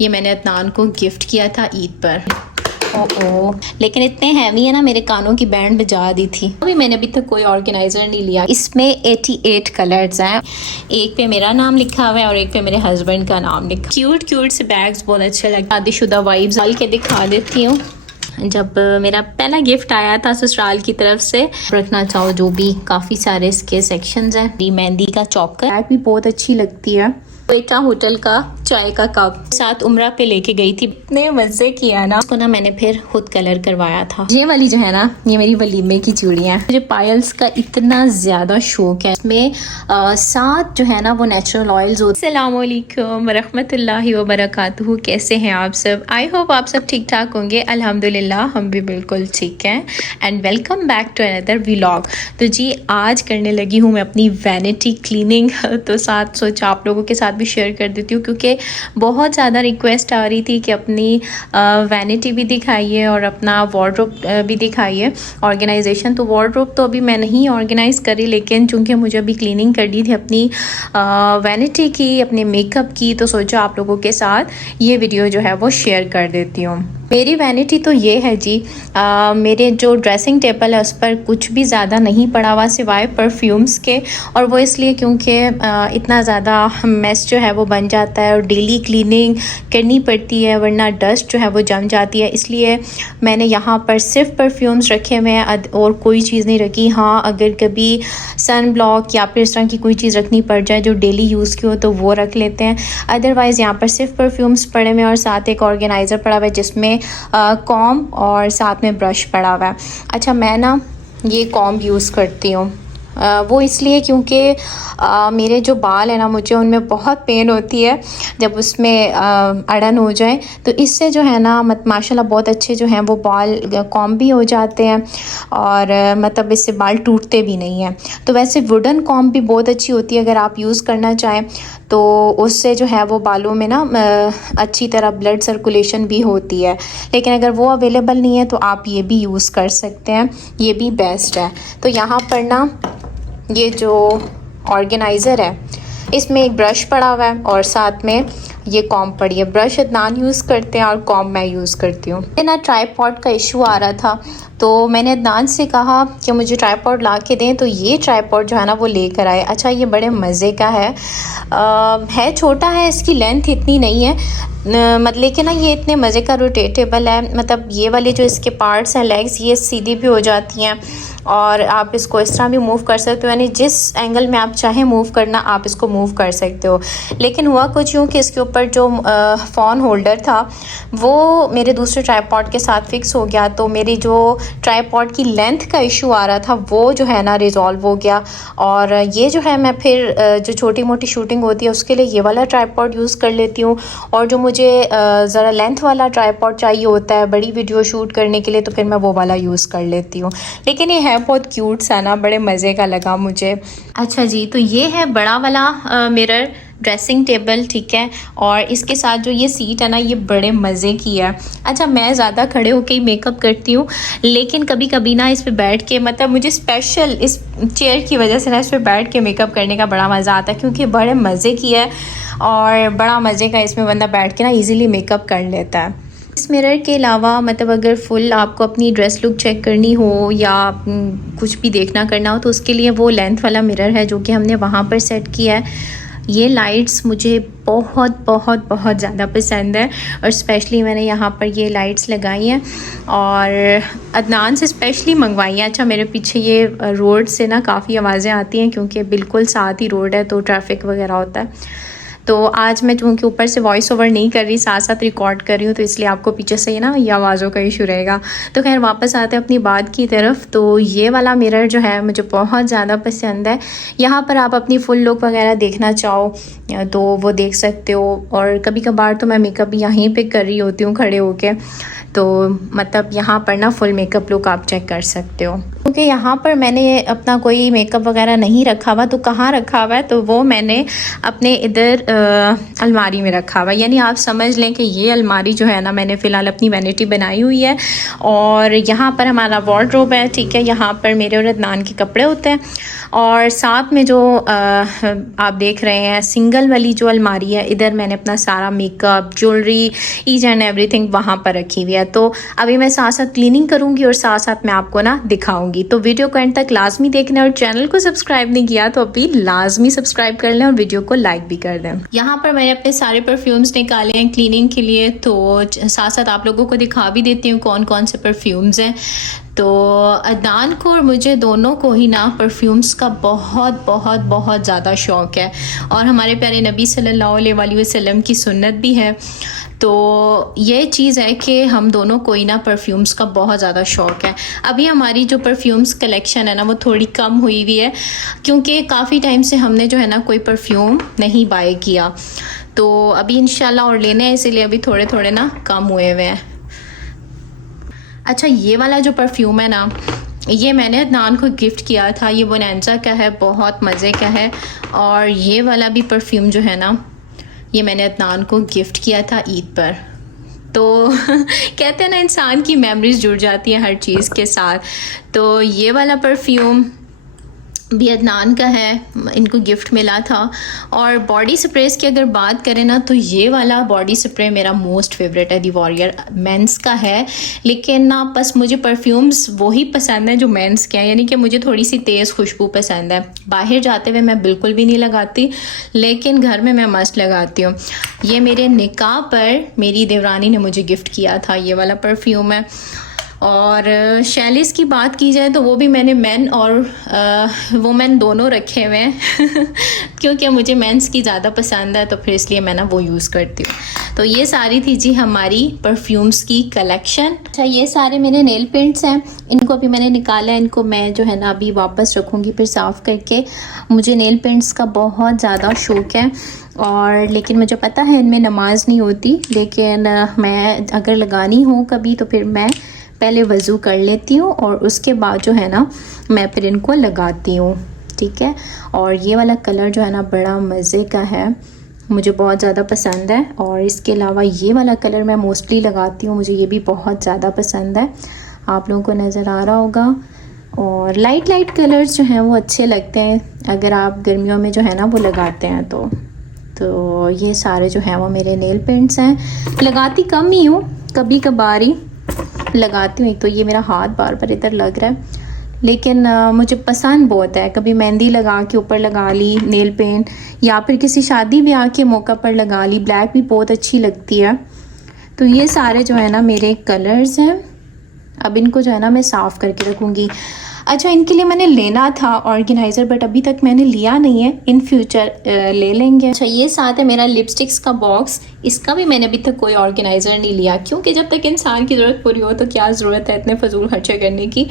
ये मैंने अदनान को गिफ्ट किया था ईद पर। ओ लेकिन इतने हैवी है ना, मेरे कानों की बैंड बजा दी थी। अभी मैंने अभी तक कोई ऑर्गेनाइजर नहीं लिया। इसमें 88 कलर्स हैं। एक पे मेरा नाम लिखा हुआ है और एक पे मेरे हस्बैंड का नाम लिखा। क्यूट क्यूट से बैग्स बहुत अच्छे लगते। शादीशुदा वाइब्स डाल के दिखा देती हूँ। जब मेरा पहला गिफ्ट आया था ससुराल की तरफ से, रखना चाहो जो भी, काफ़ी सारे इसके सेक्शंस हैं। मेहंदी का चौकर बैग भी बहुत अच्छी लगती है। बेटा होटल का चाय का कप साथ उम्रा पे लेके गई थी। इतने मजे किया ना उसको ना, मैंने फिर खुद कलर करवाया था। ये वाली जो है ना, ये मेरी वलीमे की चूड़ियाँ। मुझे पायल्स का इतना ज्यादा शौक है। इसमें साथ जो है ना वो नेचुरल ऑयल्स होते। अस्सलामु अलैकुम रहमतुल्लाहि व बरकातहू। कैसे हैं आप सब? आई होप आप सब ठीक ठाक होंगे। अल्हम्दुलिल्लाह हम भी बिल्कुल ठीक हैं। And welcome back to another vlog. तो जी आज करने लगी हूँ मैं अपनी वैनिटी क्लीनिंग। तो साथ सोचा आप लोगों के साथ भी शेयर कर देती हूँ, क्योंकि बहुत ज़्यादा रिक्वेस्ट आ रही थी कि अपनी वैनिटी भी दिखाइए और अपना वार्डरोब भी दिखाइए ऑर्गेनाइजेशन। तो वार्डरोब तो अभी मैं नहीं ऑर्गेनाइज़ करी, लेकिन चूँकि मुझे अभी क्लीनिंग करनी थी अपनी वैनिटी की, अपने मेकअप की, तो सोचा आप लोगों के साथ ये वीडियो जो है वो शेयर कर देती हूँ। मेरी वैनिटी तो ये है जी, मेरे जो ड्रेसिंग टेबल है उस पर कुछ भी ज़्यादा नहीं पड़ा हुआ सिवाय परफ्यूम्स के। और वो इसलिए क्योंकि इतना ज़्यादा मेस जो है वो बन जाता है और डेली क्लीनिंग करनी पड़ती है, वरना डस्ट जो है वो जम जाती है। इसलिए मैंने यहाँ पर सिर्फ परफ्यूम्स रखे हुए हैं और कोई चीज़ नहीं रखी। हाँ, अगर कभी सन ब्लॉक या फिर इस तरह की कोई चीज़ रखनी पड़ जाए जो डेली यूज़ की हो तो वो रख लेते हैं। अदरवाइज़ यहाँ पर सिर्फ परफ्यूम्स पड़े हुए और साथ एक ऑर्गेनाइज़र पड़ा हुआ है जिसमें कॉम और साथ में ब्रश पड़ा हुआ है। अच्छा, मैं ना ये कॉम यूज़ करती हूँ वो इसलिए क्योंकि मेरे जो बाल है ना, मुझे उनमें बहुत पेन होती है जब उसमें अड़न हो जाए। तो इससे जो है ना माशाल्लाह बहुत अच्छे जो हैं वो बाल कॉम भी हो जाते हैं और मतलब इससे बाल टूटते भी नहीं हैं। तो वैसे वुडन कॉम भी बहुत अच्छी होती है, अगर आप यूज़ करना चाहें तो उससे जो है वो बालों में ना अच्छी तरह ब्लड सर्कुलेशन भी होती है। लेकिन अगर वो अवेलेबल नहीं है तो आप ये भी यूज़ कर सकते हैं, ये भी बेस्ट है। तो यहाँ पर ना ये जो ऑर्गेनाइज़र है इसमें एक ब्रश पड़ा हुआ है और साथ में ये कॉम पड़ी है। ब्रश अदनान यूज़ करते हैं और कॉम मैं यूज़ करती हूँ। ना ट्राइपॉड का इशू आ रहा था तो मैंने अदनान से कहा कि मुझे ट्राइपॉड ला के दें, तो ये ट्राइपॉड जो है ना वो लेकर आए। अच्छा, ये बड़े मज़े का है छोटा है, इसकी लेंथ इतनी नहीं है मतलब, लेकिन ना ये इतने मज़े का रोटेटेबल है। मतलब ये वाले जो इसके पार्ट्स हैं लेग्स, ये सीधी भी हो जाती हैं और आप इसको इस तरह भी मूव कर सकते हो, यानी जिस एंगल में आप चाहें मूव करना आप इसको मूव कर सकते हो। लेकिन हुआ कुछ यूँ कि इसके ऊपर जो फ़ोन होल्डर था वो मेरे दूसरे ट्राइपॉड के साथ फिक्स हो गया, तो मेरी जो ट्राइपॉड की लेंथ का इशू आ रहा था वो जो है ना रिज़ॉल्व हो गया। और ये जो है मैं फिर जो छोटी मोटी शूटिंग होती है उसके लिए ये वाला ट्राइपॉड यूज़ कर लेती हूँ, और जो मुझे ज़रा लेंथ वाला ट्राइपॉड चाहिए होता है बड़ी वीडियो शूट करने के लिए तो फिर मैं वो वाला यूज़ कर लेती हूँ। लेकिन ये है बहुत क्यूट सा ना, बड़े मज़े का लगा मुझे। अच्छा जी, तो ये है बड़ा वाला मिरर ड्रेसिंग टेबल, ठीक है। और इसके साथ जो ये सीट है ना ये बड़े मज़े की है। अच्छा, मैं ज़्यादा खड़े होके ही मेकअप करती हूँ, लेकिन कभी कभी ना इस पे बैठ के, मतलब मुझे स्पेशल इस चेयर की वजह से ना इस पे बैठ के मेकअप करने का बड़ा मज़ा आता है, क्योंकि बड़े मज़े की है और बड़ा मज़े का इसमें बंदा बैठ के ना ईज़िली मेकअप कर लेता है। इस मिरर के अलावा मतलब अगर फुल आपको अपनी ड्रेस लुक चेक करनी हो या कुछ भी देखना करना हो तो उसके लिए वो लेंथ वाला मिरर है जो कि हमने वहाँ पर सेट किया है। ये लाइट्स मुझे बहुत बहुत बहुत ज़्यादा पसंद है और स्पेशली मैंने यहाँ पर ये लाइट्स लगाई हैं और अदनान से स्पेशली मंगवाई हैं। अच्छा, मेरे पीछे ये रोड से ना काफ़ी आवाज़ें आती हैं क्योंकि बिल्कुल साथ ही रोड है तो ट्रैफिक वगैरह होता है। तो आज मैं चूँकि ऊपर से वॉइस ओवर नहीं कर रही, साथ साथ रिकॉर्ड कर रही हूँ, तो इसलिए आपको पीछे से ही ना ये आवाज़ों का इशू रहेगा। तो खैर वापस आते हैं अपनी बात की तरफ। तो ये वाला मिरर जो है मुझे बहुत ज़्यादा पसंद है। यहाँ पर आप अपनी फुल लुक वगैरह देखना चाहो तो वो देख सकते हो, और कभी कभार तो मैं मेकअप यहीं पे कर रही होती हूँ खड़े होके, तो मतलब यहाँ पर ना फुल मेकअप लुक आप चेक कर सकते हो। क्योंकि यहाँ पर मैंने अपना कोई मेकअप वगैरह नहीं रखा हुआ, तो कहाँ रखा हुआ है, तो वो मैंने अपने इधर अलमारी में रखा हुआ है। यानी आप समझ लें कि ये अलमारी जो है ना, मैंने फ़िलहाल अपनी वैनिटी बनाई हुई है और यहाँ पर हमारा वार्डरोब है, ठीक है। यहाँ पर मेरे और अदनान के कपड़े होते हैं और साथ में जो आप देख रहे हैं सिंगल वाली जो अलमारी है, इधर मैंने अपना सारा makeup, jewellery, each and everything वहाँ पर रखी हुई है। तो अभी मैं साथ साथ क्लीनिंग करूँगी और साथ साथ मैं आपको ना दिखाऊंगी। तो वीडियो को एंड तक लाजमी देखना और चैनल को सब्सक्राइब नहीं किया तो अभी लाजमी सब्सक्राइब कर लें और वीडियो को लाइक भी कर दें। यहाँ पर मैंने अपने सारे परफ्यूम्स निकाले हैं क्लीनिंग के लिए, तो साथ साथ आप लोगों को दिखा भी देती हूँ कौन कौन से परफ्यूम्स हैं। तो अदनान को और मुझे दोनों को ही ना परफ्यूम्स का बहुत बहुत बहुत ज़्यादा शौक़ है और हमारे प्यारे नबी सल्लल्लाहु अलैहि वसल्लम की सुन्नत भी है। तो ये चीज़ है कि हम दोनों को ही ना परफ्यूम्स का बहुत ज़्यादा शौक़ है। अभी हमारी जो परफ्यूम्स कलेक्शन है ना, वो थोड़ी कम हुई हुई है क्योंकि काफ़ी टाइम से हमने जो है ना कोई परफ्यूम नहीं बाय किया। तो अभी इंशाल्लाह और लेने हैं, इसीलिए अभी थोड़े थोड़े ना कम हुए हुए हैं। अच्छा, ये वाला जो परफ्यूम है ना, ये मैंने अदनान को गिफ्ट किया था। ये बोनैंजा का है, बहुत मज़े का है। और ये वाला भी परफ्यूम जो है ना, ये मैंने अदनान को गिफ्ट किया था ईद पर। तो कहते हैं ना, इंसान की मेमोरीज जुड़ जाती है हर चीज़ के साथ। तो ये वाला परफ्यूम भी अदनान का है, इनको गिफ्ट मिला था। और बॉडी स्प्रेस की अगर बात करें ना, तो ये वाला बॉडी स्प्रे मेरा मोस्ट फेवरेट है, दी वॉरियर मेंस का है। लेकिन ना बस मुझे परफ्यूम्स वही पसंद है जो मेंस के हैं, यानी कि मुझे थोड़ी सी तेज़ खुशबू पसंद है। बाहर जाते हुए मैं बिल्कुल भी नहीं लगाती, लेकिन घर में मैं मस्त लगाती हूँ। ये मेरे निकाह पर मेरी देवरानी ने मुझे गिफ्ट किया था, ये वाला परफ्यूम है। और शैलीस की बात की जाए तो वो भी मैंने मेन और वुमेन दोनों रखे हुए हैं क्योंकि मुझे मेंस की ज़्यादा पसंद है, तो फिर इसलिए मैं ना वो यूज़ करती हूँ। तो ये सारी थी जी हमारी परफ्यूम्स की कलेक्शन। अच्छा, ये सारे मेरे नेल पेंट्स हैं, इनको अभी मैंने निकाला है। इनको मैं जो है ना अभी वापस रखूँगी फिर साफ़ करके। मुझे नेल पेंट्स का बहुत ज़्यादा शौक़ है और लेकिन मुझे पता है इनमें नमाज नहीं होती, लेकिन मैं अगर लगानी हो कभी तो फिर मैं पहले वज़ू कर लेती हूँ और उसके बाद जो है ना मैं फिर इनको लगाती हूँ, ठीक है। और ये वाला कलर जो है ना बड़ा मज़े का है, मुझे बहुत ज़्यादा पसंद है। और इसके अलावा ये वाला कलर मैं मोस्टली लगाती हूँ, मुझे ये भी बहुत ज़्यादा पसंद है, आप लोगों को नज़र आ रहा होगा। और लाइट लाइट कलर्स जो हैं वो अच्छे लगते हैं अगर आप गर्मियों में जो है ना वो लगाते हैं तो ये सारे जो हैं वो मेरे नेल पेंट्स हैं। लगाती कम ही हूँ, कभी कभार ही लगाती हूँ। एक तो ये मेरा हाथ बार बार इधर लग रहा है, लेकिन मुझे पसंद बहुत है। कभी मेहंदी लगा के ऊपर लगा ली नेल पेंट, या फिर किसी शादी ब्याह के मौका पर लगा ली, ब्लैक भी बहुत अच्छी लगती है। तो ये सारे जो है ना मेरे कलर्स हैं। अब इनको जो है ना मैं साफ़ करके रखूँगी। अच्छा, इनके लिए मैंने लेना था ऑर्गेनाइज़र, बट अभी तक मैंने लिया नहीं है, इन फ्यूचर ले लेंगे। अच्छा, ये साथ है मेरा लिपस्टिक्स का बॉक्स, इसका भी मैंने अभी तक कोई ऑर्गेनाइज़र नहीं लिया क्योंकि जब तक इंसान की ज़रूरत पूरी हो तो क्या ज़रूरत है इतने फजूल खर्चे करने की,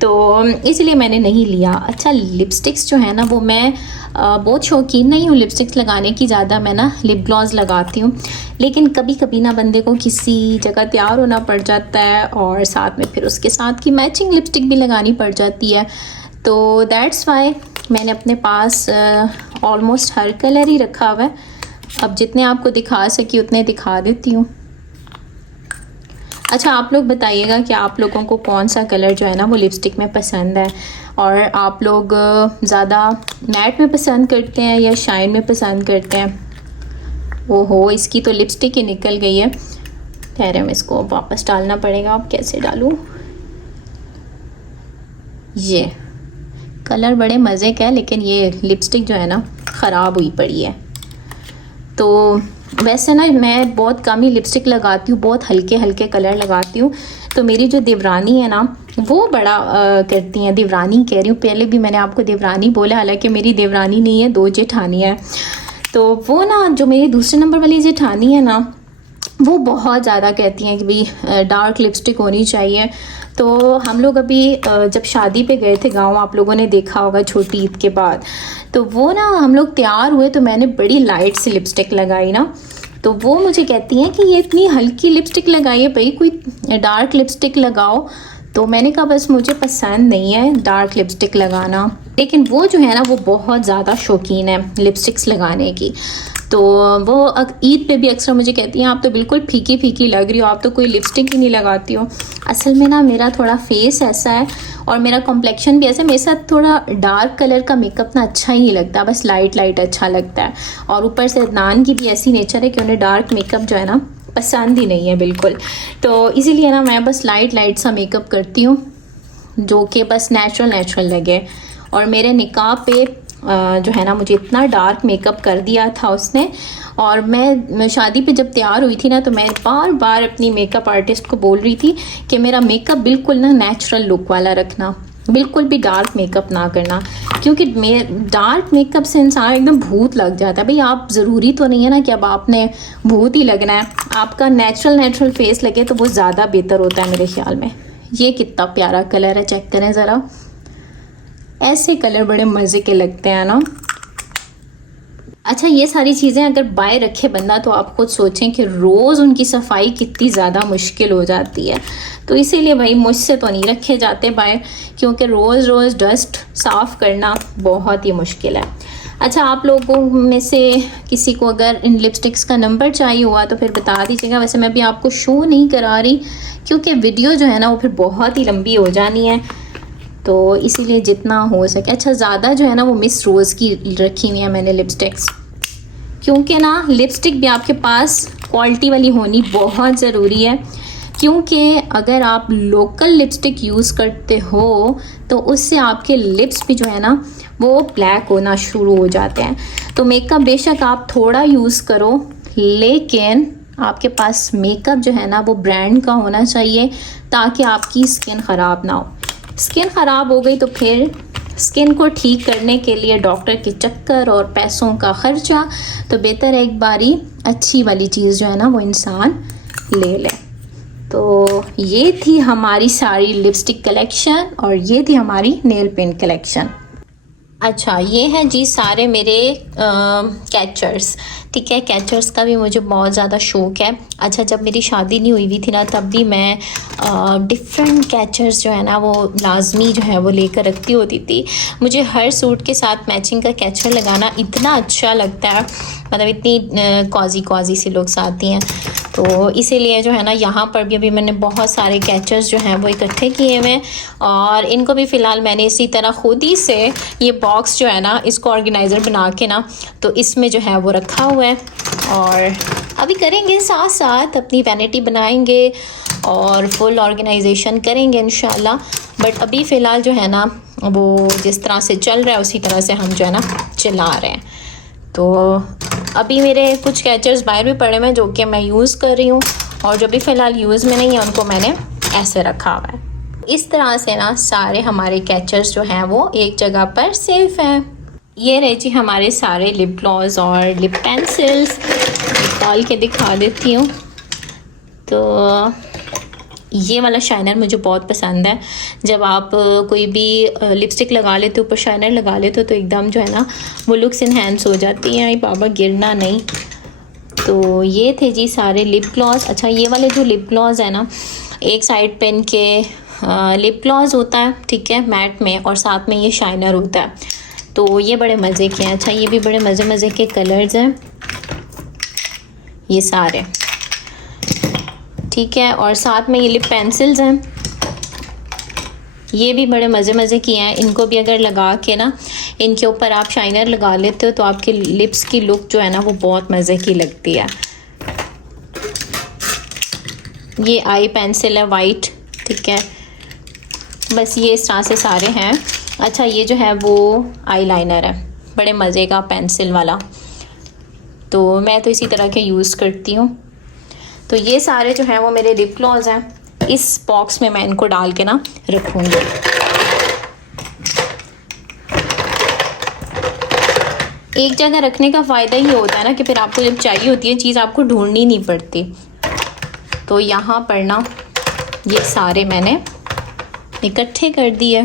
तो इसलिए मैंने नहीं लिया। अच्छा, लिपस्टिक्स जो है ना वो मैं बहुत शौकीन नहीं हूँ लिपस्टिक्स लगाने की ज़्यादा, मैं ना लिप ग्लॉस लगाती हूँ, लेकिन कभी कभी ना बंदे को किसी जगह तैयार होना पड़ जाता है और साथ में फिर उसके साथ की मैचिंग लिपस्टिक भी लगानी पड़ जाती है। तो दैट्स वाई मैंने अपने पास ऑलमोस्ट हर कलर ही रखा हुआ है। अब जितने आपको दिखा सकी उतने दिखा देती हूँ। अच्छा, आप लोग बताइएगा कि आप लोगों को कौन सा कलर जो है ना वो लिपस्टिक में पसंद है, और आप लोग ज़्यादा मैट में पसंद करते हैं या शाइन में पसंद करते हैं। ओहो, इसकी तो लिपस्टिक ही निकल गई है, ठहरे में इसको वापस डालना पड़ेगा। अब कैसे डालूँ? ये कलर बड़े मज़े का है, लेकिन ये लिपस्टिक जो है ना ख़राब हुई पड़ी है। तो वैसे ना मैं बहुत कम ही लिपस्टिक लगाती हूँ, बहुत हल्के हल्के कलर लगाती हूँ। तो मेरी जो देवरानी है ना वो बड़ा करती हैं, देवरानी कह रही हूँ, पहले भी मैंने आपको देवरानी बोला, हालांकि मेरी देवरानी नहीं है, दो जेठानी है। तो वो ना जो मेरी दूसरे नंबर वाली जेठानी है ना वो बहुत ज़्यादा कहती हैं कि भाई डार्क लिपस्टिक होनी चाहिए। तो हम लोग अभी जब शादी पे गए थे गांव, आप लोगों ने देखा होगा छोटी ईद के बाद, तो वो ना हम लोग तैयार हुए तो मैंने बड़ी लाइट सी लिपस्टिक लगाई ना, तो वो मुझे कहती हैं कि ये इतनी हल्की लिपस्टिक लगाई है भाई, कोई डार्क लिपस्टिक लगाओ। तो मैंने कहा बस मुझे पसंद नहीं है डार्क लिपस्टिक लगाना, लेकिन वो जो है ना वो बहुत ज़्यादा शौकीन है लिपस्टिक्स लगाने की। तो वो ईद पे भी अक्सर मुझे कहती हैं आप तो बिल्कुल फीकी फीकी लग रही हो, आप तो कोई लिपस्टिक ही नहीं लगाती हो। असल में ना मेरा थोड़ा फेस ऐसा है और मेरा कॉम्प्लेक्शन भी ऐसा है, मेरे साथ थोड़ा डार्क कलर का मेकअप ना अच्छा ही नहीं लगता, बस लाइट लाइट अच्छा लगता है। और ऊपर से अदनान की भी ऐसी नेचर है कि उन्हें डार्क मेकअप जो है ना पसंद ही नहीं है बिल्कुल। तो इसीलिए ना मैं बस लाइट लाइट सा मेकअप करती हूँ जो कि बस नेचुरल नेचुरल लगे। और मेरे निकाह पे जो है ना मुझे इतना डार्क मेकअप कर दिया था उसने, और मैं शादी पे जब तैयार हुई थी ना तो मैं बार बार अपनी मेकअप आर्टिस्ट को बोल रही थी कि मेरा मेकअप बिल्कुल ना नेचुरल लुक वाला रखना, बिल्कुल भी डार्क मेकअप ना करना, क्योंकि डार्क मेकअप से इंसान एकदम भूत लग जाता है। भाई आप ज़रूरी तो नहीं है ना कि अब आपने भूत ही लगना है, आपका नेचुरल फेस लगे तो वो ज़्यादा बेहतर होता है मेरे ख्याल में। ये कितना प्यारा कलर है, चेक करें ज़रा, ऐसे कलर बड़े मज़े के लगते हैं ना। अच्छा ये सारी चीज़ें अगर बाय रखे बंदा तो आप खुद सोचें कि रोज़ उनकी सफाई कितनी ज़्यादा मुश्किल हो जाती है। तो इसीलिए भाई मुझसे तो नहीं रखे जाते बाय, क्योंकि रोज़ रोज़ डस्ट साफ़ करना बहुत ही मुश्किल है। अच्छा आप लोगों में से किसी को अगर इन लिपस्टिक्स का नंबर चाहिए हुआ तो फिर बता दीजिएगा। वैसे मैं भी आपको शो नहीं करा रही क्योंकि वीडियो जो है ना वो फिर बहुत ही लंबी हो जानी है, तो इसीलिए जितना हो सके। अच्छा ज़्यादा जो है ना वो मिस रोज़ की रखी हुई है मैंने लिपस्टिक्स, क्योंकि ना लिपस्टिक भी आपके पास क्वालिटी वाली होनी बहुत ज़रूरी है, क्योंकि अगर आप लोकल लिपस्टिक यूज़ करते हो तो उससे आपके लिप्स भी जो है ना वो ब्लैक होना शुरू हो जाते हैं। तो मेकअप बेशक आप थोड़ा यूज़ करो, लेकिन आपके पास मेकअप जो है ना वो ब्रांड का होना चाहिए ताकि आपकी स्किन ख़राब ना हो। स्किन ख़राब हो गई तो फिर स्किन को ठीक करने के लिए डॉक्टर के चक्कर और पैसों का ख़र्चा, तो बेहतर है एक बारी अच्छी वाली चीज़ जो है ना वो इंसान ले ले। तो ये थी हमारी सारी लिपस्टिक कलेक्शन और ये थी हमारी नेल पेंट कलेक्शन। अच्छा ये है जी सारे मेरे कैचर्स, ठीक है। कैचर्स का भी मुझे बहुत ज़्यादा शौक़ है। अच्छा जब मेरी शादी नहीं हुई थी ना तब भी मैं डिफरेंट कैचर्स जो है ना वो लाजमी जो है वो लेकर रखती होती थी। मुझे हर सूट के साथ मैचिंग का कैचर लगाना इतना अच्छा लगता है, मतलब इतनी कॉजी सी लुक्स आती हैं। तो इसीलिए जो है ना यहाँ पर भी अभी मैंने बहुत सारे कैचर्स जो हैं वो इकट्ठे किए हुए हैं, और इनको भी फ़िलहाल मैंने इसी तरह खुद ही से ये बॉक्स जो है ना इसको ऑर्गेनाइज़र बना के ना तो इसमें जो है वो रखा हुआ है। और अभी करेंगे साथ साथ अपनी वैनिटी बनाएंगे और फुल ऑर्गेनाइजेशन करेंगे इंशाल्लाह। बट अभी फ़िलहाल जो है ना वो जिस तरह से चल रहा है उसी तरह से हम जो है ना चला रहे हैं। तो अभी मेरे कुछ कैचर्स बाहर भी पड़े हुए हैं जो कि मैं यूज़ कर रही हूँ, और जो भी फ़िलहाल यूज़ में नहीं है उनको मैंने ऐसे रखा हुआ है। इस तरह से ना सारे हमारे कैचर्स जो हैं वो एक जगह पर सेफ हैं। ये रहे जी हमारे सारे लिप ग्लॉस और लिप पेंसिल्स, निकाल के दिखा देती हूँ। तो ये वाला शाइनर मुझे बहुत पसंद है। जब आप कोई भी लिपस्टिक लगा लेते हो ऊपर शाइनर लगा लेते हो तो एकदम जो है ना वो लुक्स इन्हेंस हो जाती हैं, बाबा गिरना नहीं। तो ये थे जी सारे लिप ग्लॉस। अच्छा ये वाले जो लिप ग्लॉस है ना एक साइड पेन के लिप ग्लॉस होता है, ठीक है, मैट में, और साथ में ये शाइनर होता है। तो ये बड़े मज़े के हैं। अच्छा ये भी बड़े मज़े के कलर्स हैं ये सारे, ठीक है। और साथ में ये लिप पेंसिल्स हैं, ये भी बड़े मज़े की हैं। इनको भी अगर लगा के ना इनके ऊपर आप शाइनर लगा लेते हो तो आपके लिप्स की लुक जो है ना वो बहुत मज़े की लगती है। ये आई पेंसिल है वाइट, ठीक है। बस ये इस तरह से सारे हैं। अच्छा ये जो है वो आई लाइनर है, बड़े मज़े का पेंसिल वाला, तो मैं तो इसी तरह के यूज़ करती हूँ। तो ये सारे जो हैं वो मेरे लिप ग्लॉस हैं। इस बॉक्स में मैं इनको डाल के ना रखूँगी। एक जगह रखने का फ़ायदा ये होता है ना कि फिर आपको जब चाहिए होती है चीज़ आपको ढूंढनी नहीं पड़ती। तो यहाँ पर ना ये सारे मैंने इकट्ठे कर दिए,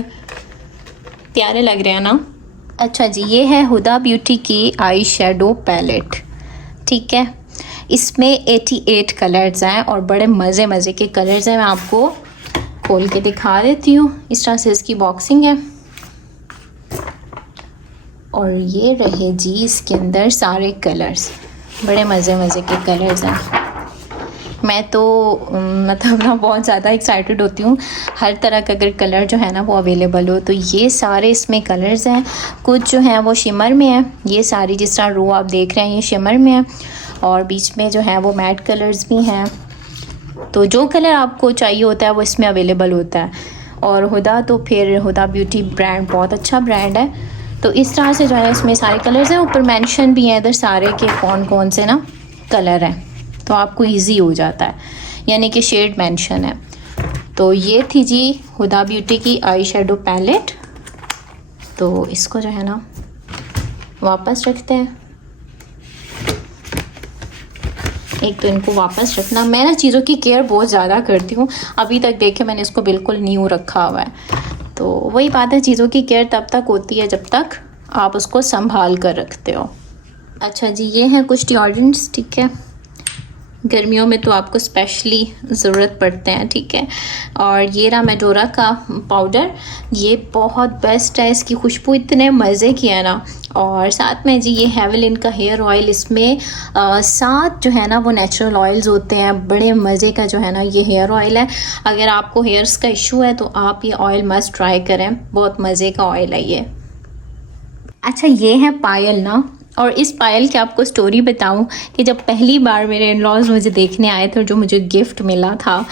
प्यारे लग रहे हैं ना। अच्छा जी ये है हुदा ब्यूटी की आई शेडो पैलेट, ठीक है। इसमें 88 कलर्स हैं और बड़े मज़े के कलर्स हैं। मैं आपको खोल के दिखा देती हूँ। इस तरह से इसकी बॉक्सिंग है और ये रहे जी इसके अंदर सारे कलर्स। बड़े मज़े मज़े के कलर्स हैं। मैं तो मतलब ना बहुत ज़्यादा एक्साइटेड होती हूँ हर तरह का अगर कलर जो है ना वो अवेलेबल हो। तो ये सारे इसमें कलर्स हैं। कुछ जो हैं वो शिमर में है। ये सारी जिस तरह रो आप देख रहे हैं ये शिमर में है और बीच में जो है वो मैट कलर्स भी हैं। तो जो कलर आपको चाहिए होता है वो इसमें अवेलेबल होता है। और हुदा तो फिर हुदा ब्यूटी ब्रांड बहुत अच्छा ब्रांड है। तो इस तरह से जो है इसमें सारे कलर्स हैं। ऊपर मेंशन भी है इधर सारे के कौन कौन से ना कलर हैं, तो आपको इजी हो जाता है, यानी कि शेड मेंशन है। तो ये थी जी हुदा ब्यूटी की आई शेडो पैलेट। तो इसको जो है ना वापस रखते हैं। एक तो इनको वापस रखना, मैं ना चीज़ों की केयर बहुत ज़्यादा करती हूँ। अभी तक देखे मैंने इसको बिल्कुल न्यू रखा हुआ है। तो वही बात है, चीज़ों की केयर तब तक होती है जब तक आप उसको संभाल कर रखते हो। अच्छा जी, ये हैं कुछ डिओड्रेंट्स, ठीक है। गर्मियों में तो आपको स्पेशली ज़रूरत पड़ते हैं, ठीक है। और ये रहा मेडोरा का पाउडर, ये बहुत बेस्ट है। इसकी खुशबू इतने मज़े की है ना। और साथ में जी ये हेवलिन का हेयर ऑयल, इसमें 7 जो है ना वो नेचुरल ऑयल्स होते हैं। बड़े मज़े का जो है ना ये हेयर ऑयल है। अगर आपको हेयर्स का इशू है तो आप ये ऑयल मस्ट ट्राई करें, बहुत मज़े का ऑयल है ये। अच्छा, ये है पायल ना, और इस पायल की आपको स्टोरी बताऊं कि जब पहली बार मेरे इन-लॉज़ मुझे देखने आए थे, जो मुझे गिफ्ट मिला था,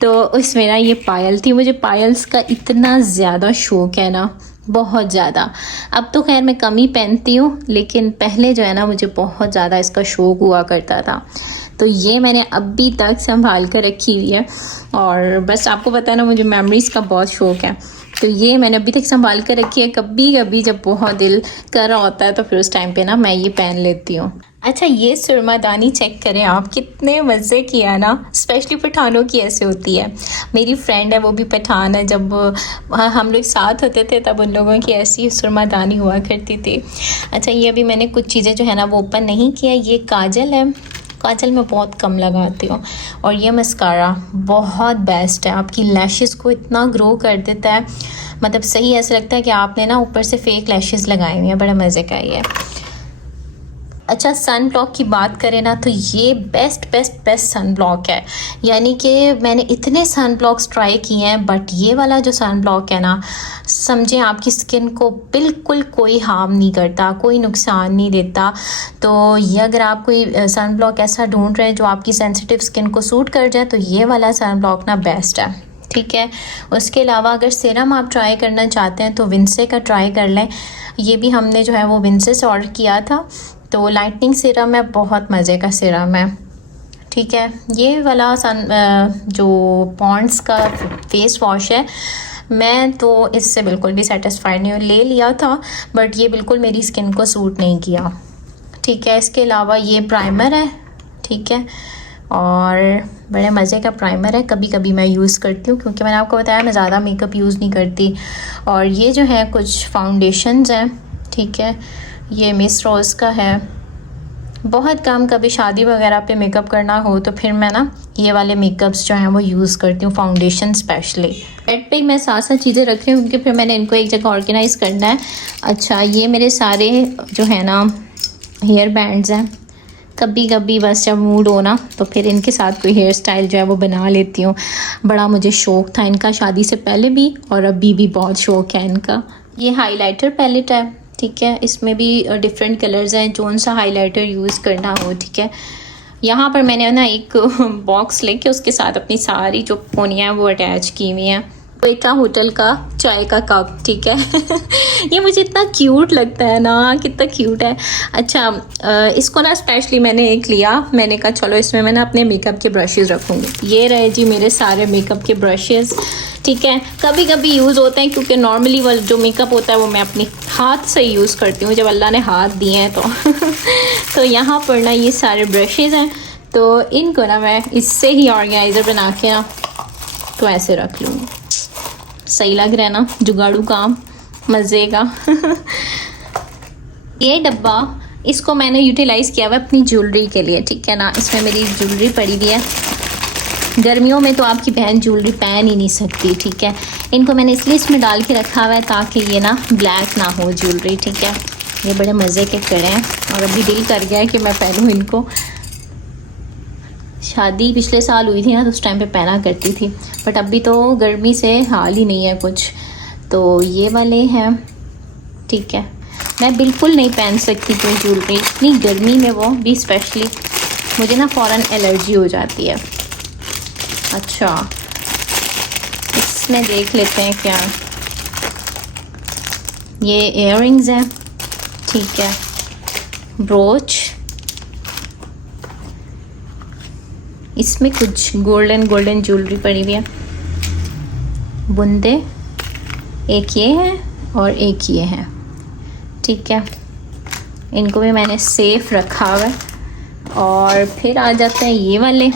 तो उसमें ना ये पायल थी। मुझे पायल्स का इतना ज़्यादा शौक़ है ना, बहुत ज़्यादा। अब तो खैर मैं कम ही पहनती हूँ, लेकिन पहले जो है ना मुझे बहुत ज़्यादा इसका शौक़ हुआ करता था। तो ये मैंने अभी तक संभाल कर रखी हुई है। और बस आपको पता है ना मुझे मेमोरीज़ का बहुत शौक़ है, तो ये मैंने अभी तक संभाल कर रखी है। कभी कभी जब बहुत दिल कर रहा होता है तो फिर उस टाइम पे ना मैं ये पहन लेती हूँ। अच्छा, ये सुरमादानी चेक करें आप, कितने मज़े की है ना। स्पेशली पठानों की ऐसे होती है। मेरी फ्रेंड है वो भी पठान है, जब हम लोग साथ होते थे तब उन लोगों की ऐसी सुरमादानी हुआ करती थी। अच्छा, ये अभी मैंने कुछ चीज़ें जो है ना वो ओपन नहीं किया। ये काजल है, काजल मैं बहुत कम लगाती हूँ। और ये मस्कारा बहुत बेस्ट है, आपकी लैशेस को इतना ग्रो कर देता है, मतलब सही ऐसा लगता है कि आपने ना ऊपर से फेक लैशेस लगाए हुए हैं। बड़ा मज़े का ये। अच्छा, सन ब्लॉक की बात करें ना तो ये बेस्ट सन ब्लॉक है। यानी कि मैंने इतने सन ब्लॉक्स ट्राई किए हैं, बट ये वाला जो सन ब्लॉक है ना, समझें आपकी स्किन को बिल्कुल कोई हार्म नहीं करता, कोई नुकसान नहीं देता। तो ये अगर आप कोई सन ब्लॉक ऐसा ढूंढ रहे हैं जो आपकी सेंसिटिव स्किन को सूट कर जाए, तो ये वाला सन ब्लॉक ना बेस्ट है, ठीक है। उसके अलावा अगर सीरम आप ट्राई करना चाहते हैं तो विंसे का ट्राई कर लें। ये भी हमने जो है वो विंसे से ऑर्डर किया था। तो लाइटनिंग सीरम है, बहुत मज़े का सीरम है, ठीक है। ये वाला जो पॉन्ड्स का फेस वॉश है, मैं तो इससे बिल्कुल भी सेटिस्फाइड नहीं हूँ। ले लिया था बट ये बिल्कुल मेरी स्किन को सूट नहीं किया, ठीक है। इसके अलावा ये प्राइमर है, ठीक है, और बड़े मज़े का प्राइमर है। कभी कभी मैं यूज़ करती हूँ, क्योंकि मैंने आपको बताया मैं ज़्यादा मेकअप यूज़ नहीं करती। और ये जो है कुछ फाउंडेशंस हैं, ठीक है। ये मिस रोज़ का है, बहुत कम कभी शादी वगैरह पे मेकअप करना हो तो फिर मैं ना ये वाले मेकअप्स जो हैं वो यूज़ करती हूँ, फाउंडेशन स्पेशली। बेड पे मैं साथ चीज़ें रख रही हूँ क्योंकि फिर मैंने इनको एक जगह ऑर्गेनाइज़ करना है। अच्छा, ये मेरे सारे जो है ना हेयर बैंड्स हैं। कभी कभी बस जब मूड हो ना तो फिर इनके साथ कोई हेयर स्टाइल जो है वो बना लेती हूँ। बड़ा मुझे शौक़ था इनका, शादी से पहले भी और अभी भी बहुत शौक़ है इनका। ये हाइलाइटर पैलेट है, ठीक है। इसमें भी डिफरेंट कलर्स हैं, कौन सा हाइलाइटर यूज़ करना हो, ठीक है। यहाँ पर मैंने ना एक बॉक्स लेके उसके साथ अपनी सारी जो पोनियाँ वो अटैच की हुई हैं। बेटा होटल का चाय का कप, ठीक है। ये मुझे इतना क्यूट लगता है ना, कितना क्यूट है। अच्छा, इसको ना स्पेशली मैंने एक लिया, मैंने कहा चलो इसमें मैं ना अपने मेकअप के ब्रशेज़ रखूँगी। ये रहे जी मेरे सारे मेकअप के ब्रशेज़, ठीक है। कभी कभी यूज़ होते हैं क्योंकि नॉर्मली वाला जो मेकअप होता है वो मैं अपने हाथ से यूज़ करती हूँ, जब अल्लाह ने हाथ दिए हैं तो। तो यहाँ पर ना ये सारे ब्रशेज़ हैं, तो इनको ना मैं इससे ही ऑर्गेनाइज़र बना के ना तो ऐसे रख लूँगी। सही लग रहा है ना, जुगाड़ू काम, मज़े का। ये डब्बा इसको मैंने यूटिलाइज़ किया हुआ अपनी ज्वेलरी के लिए, ठीक है ना। इसमें मेरी ज्वेलरी पड़ी हुई है, गर्मियों में तो आपकी बहन ज्वेलरी पहन ही नहीं सकती, ठीक है। इनको मैंने इसलिए इसमें डाल के रखा हुआ है ताकि ये ना ब्लैक ना हो ज्वेलरी, ठीक है। ये बड़े मज़े के कड़े हैं और अभी दिल कर गया है कि मैं पहनूँ इनको। शादी पिछले साल हुई थी ना, तो उस टाइम पे पहना करती थी, बट अभी तो गर्मी से हाल ही नहीं है कुछ। तो ये वाले हैं, ठीक है। मैं बिल्कुल नहीं पहन सकती कोई ज्वेलरी इतनी गर्मी में, वो भी स्पेशली मुझे ना फ़ौरन एलर्जी हो जाती है। अच्छा, इसमें देख लेते हैं क्या। ये इयररिंग्स हैं, ठीक है। ब्रोच, इसमें कुछ गोल्डन ज्वेलरी पड़ी हुई है। बुंदे, एक ये है और एक ये है, ठीक है। इनको भी मैंने सेफ रखा हुआ है। और फिर आ जाते हैं ये वाले,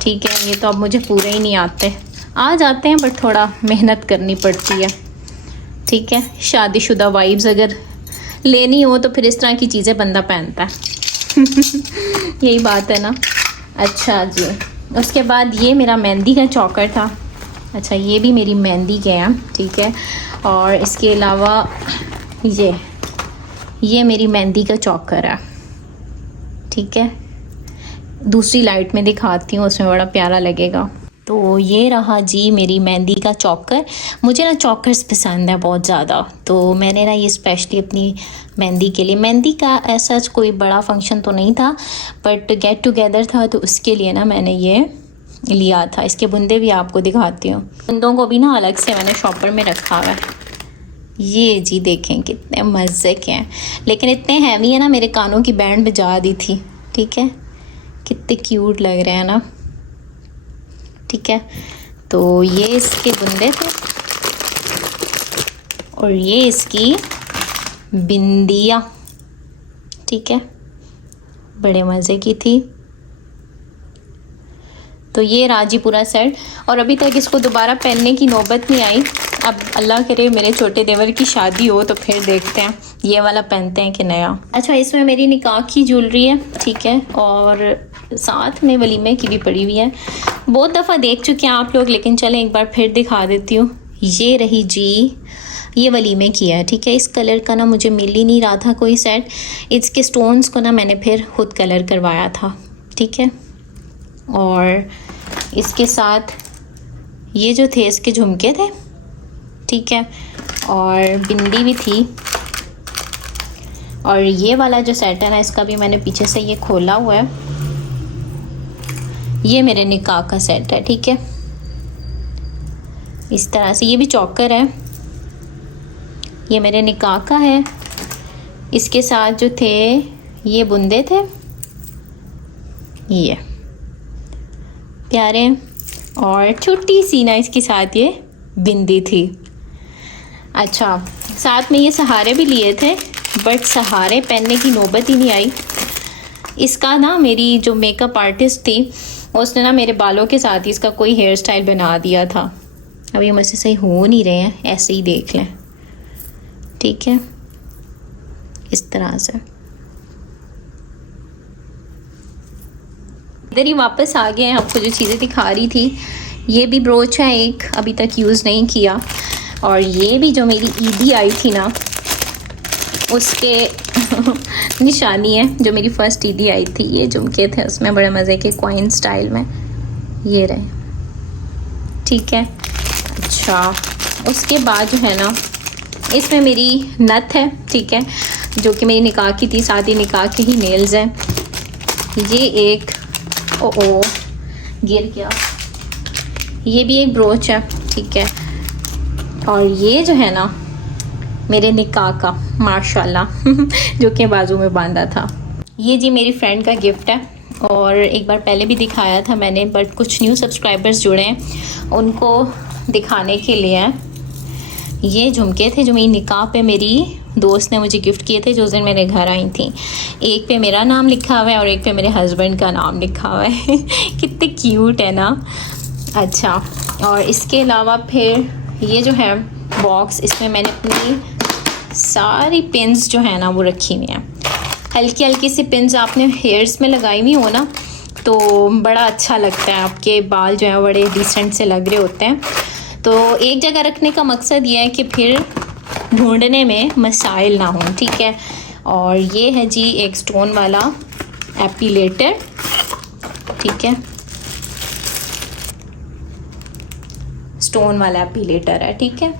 ठीक है। ये तो अब मुझे पूरे ही नहीं आते, आ जाते हैं बट थोड़ा मेहनत करनी पड़ती है, ठीक है। शादीशुदा वाइब्स अगर लेनी हो तो फिर इस तरह की चीज़ें बंदा पहनता है यही बात है ना। अच्छा जी, उसके बाद ये मेरा मेहंदी का चौकर था। अच्छा, ये भी मेरी मेहंदी के हैं, ठीक है। और इसके अलावा ये मेरी मेहंदी का चौकर है, ठीक है। दूसरी लाइट में दिखाती हूँ, उसमें बड़ा प्यारा लगेगा। तो ये रहा जी मेरी मेहंदी का चौकर। मुझे ना चौकर्स पसंद है बहुत ज़्यादा, तो मैंने ना ये स्पेशली अपनी मेहंदी के लिए, मेहंदी का ऐसा कोई बड़ा फंक्शन तो नहीं था बट गेट टुगेदर था, तो उसके लिए ना मैंने ये लिया था। इसके बुंदे भी आपको दिखाती हूँ। बुंदों को भी ना अलग से मैंने शॉपर में रखा हुआ है। ये जी देखें कितने मज़े के हैं, लेकिन इतने हैवी है ना, मेरे कानों की बैंड बजा दी थी, ठीक है। कितने क्यूट लग रहे हैं ना, ठीक है। तो ये इसके बुंदे थे और ये इसकी बिंदिया, ठीक है। बड़े मज़े की थी। तो ये राजीपुरा सेट, और अभी तक इसको दोबारा पहनने की नौबत नहीं आई। अब अल्लाह करे मेरे छोटे देवर की शादी हो तो फिर देखते हैं ये वाला पहनते हैं कि नया। अच्छा, इसमें मेरी निकाह की ज्वेलरी है, ठीक है। और साथ में वलीमे की भी पड़ी हुई है। बहुत दफ़ा देख चुके हैं आप लोग, लेकिन चलें एक बार फिर दिखा देती हूँ। ये रही जी, ये वलीमे की है, ठीक है। इस कलर का ना मुझे मिल ही नहीं रहा था कोई सेट। इसके स्टोन्स को ना मैंने फिर खुद कलर करवाया था, ठीक है। और इसके साथ ये जो थे इसके झुमके थे, ठीक है। और बिंदी भी थी। और ये वाला जो सेट है ना, इसका भी मैंने पीछे से ये खोला हुआ है। ये मेरे निकाह का सेट है, ठीक है। इस तरह से ये भी चौकर है, ये मेरे निकाह का है। इसके साथ जो थे ये बुंदे थे, ये प्यारे। और छोटी सी ना इसके साथ ये बिंदी थी। अच्छा, साथ में ये सहारे भी लिए थे बट सहारे पहनने की नौबत ही नहीं आई। इसका ना मेरी जो मेकअप आर्टिस्ट थी उसने ना मेरे बालों के साथ ही इसका कोई हेयर स्टाइल बना दिया था। अब ये मुझसे सही हो नहीं रहे हैं, ऐसे ही देख लें, ठीक है। इस तरह से इधर ही वापस आ गए हैं। आपको जो चीज़ें दिखा रही थी, ये भी ब्रोच है एक, अभी तक यूज़ नहीं किया। और ये भी जो मेरी ईदी आई थी ना उसके निशानी है, जो मेरी फ़र्स्ट ईदी आई थी। ये झुमके थे उसमें बड़े मज़े के क्वाइन स्टाइल में, ये रहे, ठीक है। अच्छा, उसके बाद जो है ना इसमें मेरी नथ है, ठीक है, जो कि मेरी निकाह की थी। साथ ही निकाह के ही नेल्स हैं। ये एक ओ गिर गया। ये भी एक ब्रोच है, ठीक है। और ये जो है ना मेरे निकाह का माशाल्लाह जो कि बाजू में बांधा था। ये जी मेरी फ्रेंड का गिफ्ट है, और एक बार पहले भी दिखाया था मैंने, बट कुछ न्यू सब्सक्राइबर्स जुड़े हैं उनको दिखाने के लिए। ये झुमके थे जो मेरी निकाह पे मेरी दोस्त ने मुझे गिफ्ट किए थे, जो उस दिन मेरे घर आई थी। एक पे मेरा नाम लिखा हुआ है और एक पे मेरे हस्बैंड का नाम लिखा हुआ है कितने क्यूट है ना। अच्छा, और इसके अलावा फिर ये जो है बॉक्स, इसमें मैंने अपनी सारी पिन्स जो है ना वो रखी हुई हैं। हल्की हल्की सी पिन्स आपने हेयर्स में लगाई हुई हो ना, तो बड़ा अच्छा लगता है, आपके बाल जो है बड़े डिसेंट से लग रहे होते हैं। तो एक जगह रखने का मकसद ये है कि फिर ढूंढने में मसाइल ना हो, ठीक है। और ये है जी एक स्टोन वाला एपिलेटर, ठीक है, स्टोन वाला एपिलेटर है, ठीक है,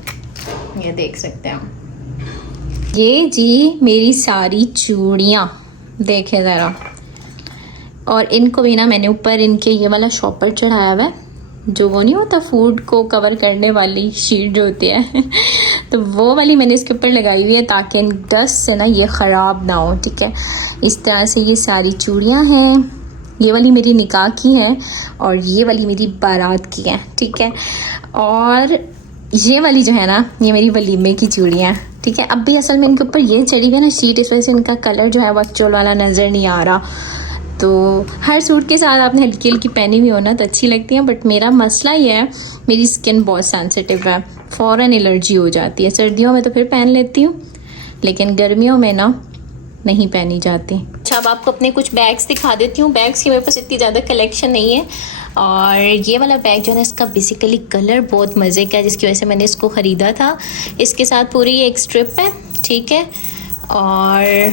ये देख सकते हैं हम। ये जी मेरी सारी चूड़ियाँ देखे ज़रा, और इनको भी ना मैंने ऊपर इनके ये वाला शॉपर चढ़ाया हुआ है, जो वो नहीं होता फूड को कवर करने वाली शीट जो होती है तो वो वाली मैंने इसके ऊपर लगाई हुई है ताकि डस्ट से ना ये ख़राब ना हो, ठीक है। इस तरह से ये सारी चूड़ियाँ हैं, ये वाली मेरी निकाह की है और ये वाली मेरी बारात की है, ठीक है। और ये वाली जो है ना ये मेरी वलीमे की चूड़ियाँ, ठीक है। अब भी असल में इनके ऊपर ये चढ़ी हुई है ना शीट, इस वजह से इनका कलर जो है वो एक्चुअल वाला नज़र नहीं आ रहा। तो हर सूट के साथ आपने हल्की हल्की पहनी हुई हो ना तो अच्छी लगती है, बट मेरा मसला ये है मेरी स्किन बहुत सेंसिटिव है, फ़ौरन एलर्जी हो जाती है। सर्दियों में तो फिर पहन लेती हूँ, लेकिन गर्मियों में ना नहीं पहनी जाती। अच्छा, अब आपको अपने कुछ बैग्स दिखा देती हूँ। बैग्स की मेरे पास इतनी ज़्यादा कलेक्शन नहीं है, और ये वाला बैग जो है ना इसका बेसिकली कलर बहुत मज़े का है, जिसकी वजह से मैंने इसको ख़रीदा था। इसके साथ पूरी एक स्ट्रिप है, ठीक है, और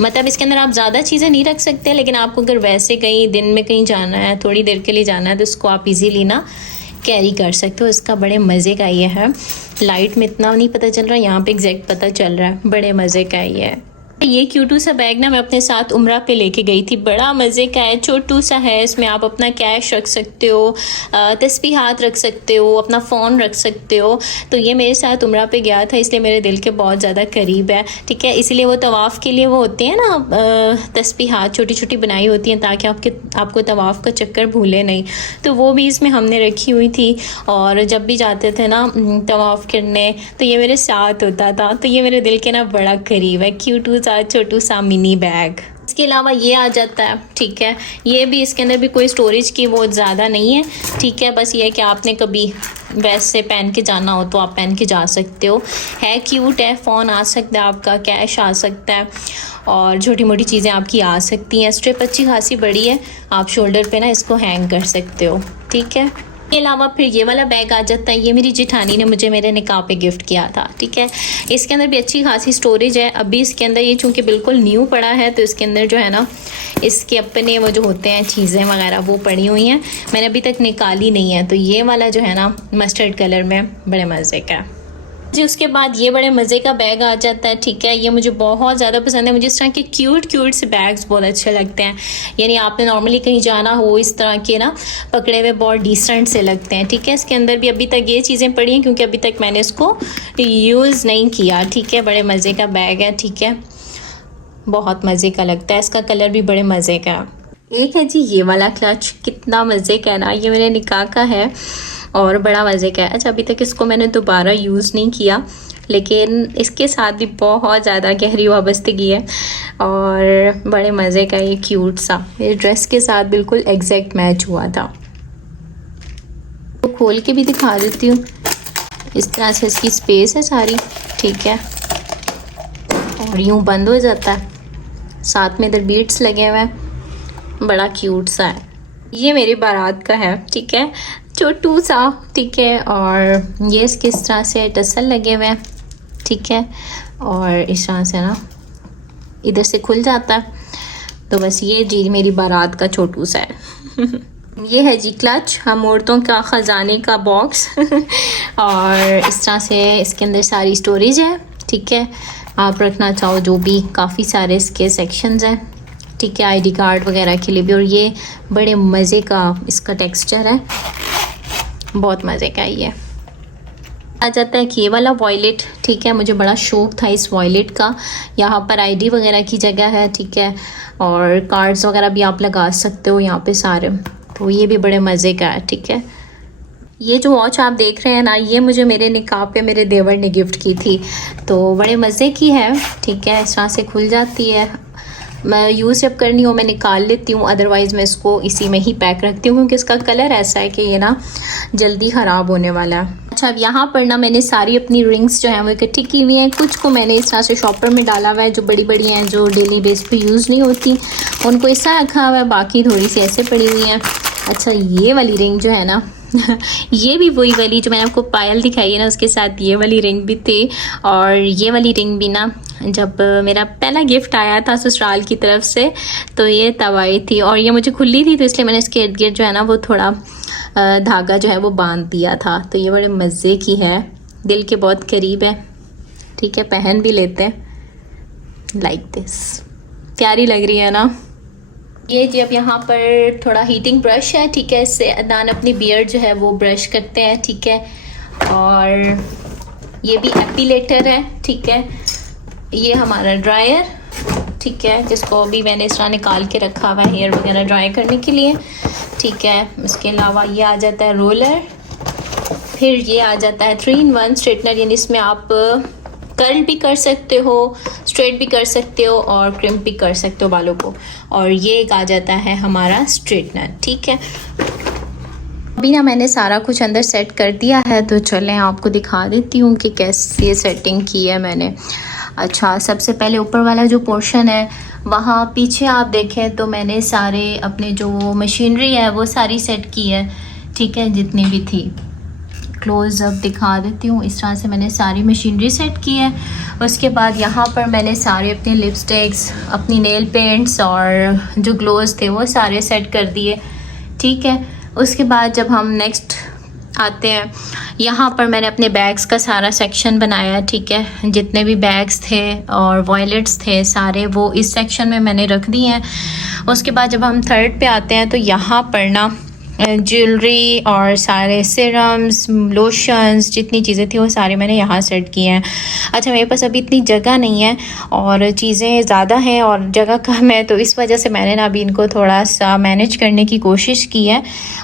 मतलब इसके अंदर आप ज़्यादा चीज़ें नहीं रख सकते, लेकिन आपको अगर वैसे कहीं दिन में कहीं जाना है, थोड़ी देर के लिए जाना है, तो इसको आप इजीली ना कैरी कर सकते हो। इसका बड़े मज़े का ये है, लाइट में इतना नहीं पता चल रहा, यहाँ पे एग्जैक्ट पता चल रहा है, बड़े मज़े का ये है। ये क्यूटू सा बैग ना मैं अपने साथ उम्रा पे लेके गई थी, बड़ा मज़े का है, छोटू सा है, इसमें आप अपना कैश रख सकते हो, तस्बीहात रख सकते हो, अपना फ़ोन रख सकते हो। तो ये मेरे साथ उम्रा पे गया था, इसलिए मेरे दिल के बहुत ज़्यादा करीब है, ठीक है। इसलिए वो तवाफ़ के लिए वो होते हैं ना तस्बीहात छोटी छोटी बनाई होती हैं ताकि आपको तवाफ़ का चक्कर भूले नहीं, तो वो भी इसमें हमने रखी हुई थी। और जब भी जाते थे ना तवाफ़ करने तो ये मेरे साथ होता था, तो ये मेरे दिल के ना बड़ा करीब है, क्यूटू छोटू सा मिनी बैग। इसके अलावा ये आ जाता है, ठीक है, ये भी इसके अंदर भी कोई स्टोरेज की बहुत ज़्यादा नहीं है, ठीक है। बस ये है कि आपने कभी वैसे पहन के जाना हो तो आप पहन के जा सकते हो, है क्यूट है, फ़ोन आ सकता है आपका, कैश आ सकता है, और छोटी मोटी चीज़ें आपकी आ सकती हैं। स्ट्रिप अच्छी खासी बड़ी है, आप शोल्डर पे ना इसको हैंग कर सकते हो, ठीक है। इसके अलावा फिर ये वाला बैग आ जाता है, ये मेरी जिठानी ने मुझे मेरे निकाह पे गिफ्ट किया था, ठीक है। इसके अंदर भी अच्छी खासी स्टोरेज है। अभी इसके अंदर ये चूँकि बिल्कुल न्यू पड़ा है तो इसके अंदर जो है ना इसके अपने वो जो होते हैं चीज़ें वगैरह वो पड़ी हुई हैं, मैंने अभी तक निकाली नहीं है। तो ये वाला जो है ना मस्टर्ड कलर में बड़े मज़े का है जी। उसके बाद ये बड़े मज़े का बैग आ जाता है, ठीक है, ये मुझे बहुत ज़्यादा पसंद है। मुझे इस तरह के क्यूट से बैग्स बहुत अच्छे लगते हैं, यानी आपने नॉर्मली कहीं जाना हो इस तरह के ना पकड़े हुए बहुत डिसेंट से लगते हैं, ठीक है। इसके अंदर भी अभी तक ये चीज़ें पड़ी हैं क्योंकि अभी तक मैंने इसको यूज़ नहीं किया, ठीक है। बड़े मज़े का बैग है, ठीक है, बहुत मज़े का लगता है, इसका कलर भी बड़े मज़े का। एक है जी ये वाला क्लच, कितना मज़े का है ना, ये मेरे निकाह का है और बड़ा मज़े का है। अच्छा, अभी तक इसको मैंने दोबारा यूज़ नहीं किया, लेकिन इसके साथ भी बहुत ज़्यादा गहरी वाबस्तगी है और बड़े मज़े का ये क्यूट सा मेरे ड्रेस के साथ बिल्कुल एग्जैक्ट मैच हुआ था। तो खोल के भी दिखा देती हूँ, इस तरह से इसकी स्पेस है सारी, ठीक है, और यूँ बंद हो जाता है, साथ में इधर बीट्स लगे हुए हैं, बड़ा क्यूट सा है। ये मेरी बारात का है, ठीक है, छोटू सा, ठीक है, और ये इसके इस तरह से टसल लगे हुए हैं, ठीक है, और इस तरह से ना इधर से खुल जाता है। तो बस ये जी मेरी बारात का छोटू सा है ये है जी क्लच, हम औरतों का ख़जाने का बॉक्स और इस तरह से इसके अंदर सारी स्टोरेज है, ठीक है, आप रखना चाहो जो भी, काफ़ी सारे इसके सेक्शंस हैं, ठीक है, आईडी कार्ड वगैरह के लिए भी। और ये बड़े मज़े का इसका टेक्सचर है, बहुत मज़े का ये आ जाता है कि ये वाला वॉयलेट, ठीक है, मुझे बड़ा शौक था इस वॉयलेट का। यहाँ पर आईडी वगैरह की जगह है, ठीक है, और कार्ड्स वगैरह भी आप लगा सकते हो यहाँ पे सारे, तो ये भी बड़े मज़े का है, ठीक है। ये जो वॉच आप देख रहे हैं ना, ये मुझे मेरे निकाह पे मेरे देवर ने गिफ्ट की थी, तो बड़े मज़े की है, ठीक है, इस तरह से खुल जाती है। मैं यूज़ जब करनी हो मैं निकाल लेती हूँ, अदरवाइज़ मैं इसको इसी में ही पैक रखती हूँ क्योंकि इसका कलर ऐसा है कि ये ना जल्दी ख़राब होने वाला है। अच्छा, अब यहाँ पर ना मैंने सारी अपनी रिंग्स जो हैं वो इकट्ठी की हुई हैं। कुछ को मैंने इस तरह से शॉपर में डाला हुआ है, जो बड़ी बड़ी हैं, जो डेली बेस पे यूज़ नहीं होती, उनको इस तरह रखा हुआ है, बाकी थोड़ी सी ऐसे पड़ी हुई हैं। अच्छा, ये वाली रिंग जो है ना ये भी वही वाली जो मैंने आपको पायल दिखाई है ना, उसके साथ ये वाली रिंग भी थी। और ये वाली रिंग भी ना जब मेरा पहला गिफ्ट आया था ससुराल की तरफ से, तो ये तब आई थी और ये मुझे खुली थी, तो इसलिए मैंने इसके इर्द गिर्द जो है ना वो थोड़ा धागा जो है वो बांध दिया था। तो ये बड़े मज़े की है, दिल के बहुत करीब है। ठीक है, पहन भी लेते हैं। लाइक दिस, प्यारी लग रही है ना ये जी। अब यहाँ पर थोड़ा हीटिंग ब्रश है, ठीक है, इससे अदनान अपनी बियर्ड जो है वो ब्रश करते हैं, ठीक है। और ये भी एपिलेटर है, ठीक है। ये हमारा ड्रायर, ठीक है, जिसको अभी मैंने इस तरह निकाल के रखा हुआ है हेयर वगैरह ड्राई करने के लिए, ठीक है। इसके अलावा ये आ जाता है रोलर, फिर ये आ जाता है 3-in-1 स्ट्रेटनर, यानी इसमें आप कर्ल भी कर सकते हो, स्ट्रेट भी कर सकते हो और क्रिम्प भी कर सकते हो बालों को। और ये एक आ जाता है हमारा स्ट्रेटनर, ठीक है। अभी ना मैंने सारा कुछ अंदर सेट कर दिया है, तो चलें आपको दिखा देती हूँ कि कैसे सेटिंग की है मैंने। अच्छा, सबसे पहले ऊपर वाला जो पोर्शन है वहाँ पीछे आप देखें तो मैंने सारे अपने जो मशीनरी है वो सारी सेट की है, ठीक है, जितनी भी थी। क्लोज अप दिखा देती हूँ, इस तरह से मैंने सारी मशीनरी सेट की है। उसके बाद यहाँ पर मैंने सारे अपने लिपस्टिक्स, अपनी नेल पेंट्स और जो ग्लोव्स थे वो सारे सेट कर दिए, ठीक है। उसके बाद जब हम नेक्स्ट आते हैं, यहाँ पर मैंने अपने बैग्स का सारा सेक्शन बनाया, ठीक है। जितने भी बैग्स थे और वॉलेट्स थे सारे वो इस सेक्शन में मैंने रख दिए हैं। उसके बाद जब हम थर्ड पे आते हैं तो यहाँ पर ना ज्वेलरी और सारे सिरम्स, लोशंस, जितनी चीज़ें थी वो सारे मैंने यहाँ सेट किए हैं। अच्छा, मेरे पास अभी इतनी जगह नहीं है और चीज़ें ज़्यादा हैं और जगह कम है, तो इस वजह से मैंने ना अभी इनको थोड़ा सा मैनेज करने की कोशिश की है।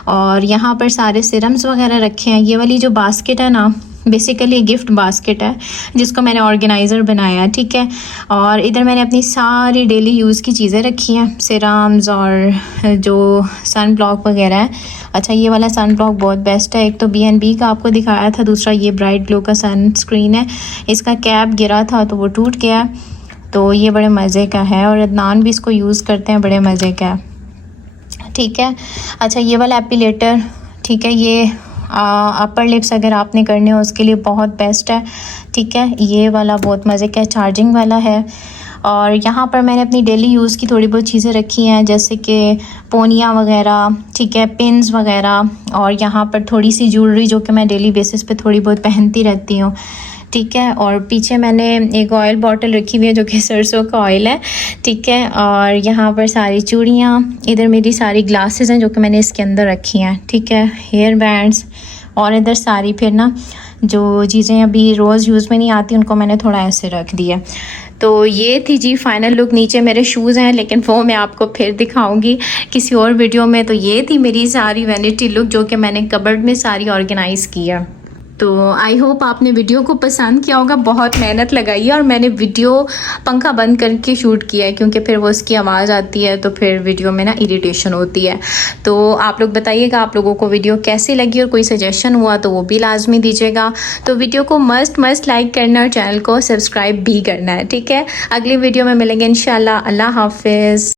और यहाँ पर सारे सिरम्स वगैरह रखे हैं। ये वाली जो बास्केट है ना, बेसिकली गिफ्ट बास्केट है जिसको मैंने ऑर्गेनाइज़र बनाया, ठीक है। और इधर मैंने अपनी सारी डेली यूज़ की चीज़ें रखी हैं, सिरम्स और जो सन ब्लॉक वगैरह है। अच्छा, ये वाला सन ब्लॉक बहुत बेस्ट है। एक तो B&B का आपको दिखाया था, दूसरा ये ब्राइट ग्लो का सन स्क्रीन है। इसका कैप गिरा था तो वो टूट गया, तो ये बड़े मज़े का है और अदनान भी इसको यूज़ करते हैं, बड़े मज़े का है, ठीक है। अच्छा, ये वाला एपिलेटर, ठीक है, ये अपर लिप्स अगर आपने करने हो उसके लिए बहुत बेस्ट है, ठीक है। ये वाला बहुत मज़े का चार्जिंग वाला है। और यहाँ पर मैंने अपनी डेली यूज़ की थोड़ी बहुत चीज़ें रखी हैं, जैसे कि पोनियाँ वगैरह, ठीक है, पिन्स वगैरह। और यहाँ पर थोड़ी सी ज्वेलरी जो कि मैं डेली बेसिस पे थोड़ी बहुत पहनती रहती हूँ, ठीक है। और पीछे मैंने एक ऑयल बॉटल रखी हुई है जो कि सरसों का ऑयल है, ठीक है। और यहाँ पर सारी चूड़ियाँ, इधर मेरी सारी ग्लासेस हैं जो कि मैंने इसके अंदर रखी हैं, ठीक है, हेयर बैंड्स। और इधर सारी फिर ना जो चीज़ें अभी रोज़ यूज़ में नहीं आती उनको मैंने थोड़ा ऐसे रख दिया। तो ये थी जी फाइनल लुक। नीचे मेरे शूज़ हैं लेकिन वो मैं आपको फिर दिखाऊंगी किसी और वीडियो में। तो ये थी मेरी सारी वैनिटी लुक जो कि मैंने कबर्ड में सारी ऑर्गेनाइज़ की है। तो आई होप आपने वीडियो को पसंद किया होगा। बहुत मेहनत लगाई है और मैंने वीडियो पंखा बंद करके शूट किया है क्योंकि फिर वो उसकी आवाज़ आती है तो फिर वीडियो में ना इरिटेशन होती है। तो आप लोग बताइएगा आप लोगों को वीडियो कैसी लगी और कोई सजेशन हुआ तो वो भी लाजमी दीजिएगा। तो वीडियो को मस्ट लाइक करना और चैनल को सब्सक्राइब भी करना है, ठीक है। अगली वीडियो में मिलेंगे इंशाल्लाह। अल्लाह हाफिज़।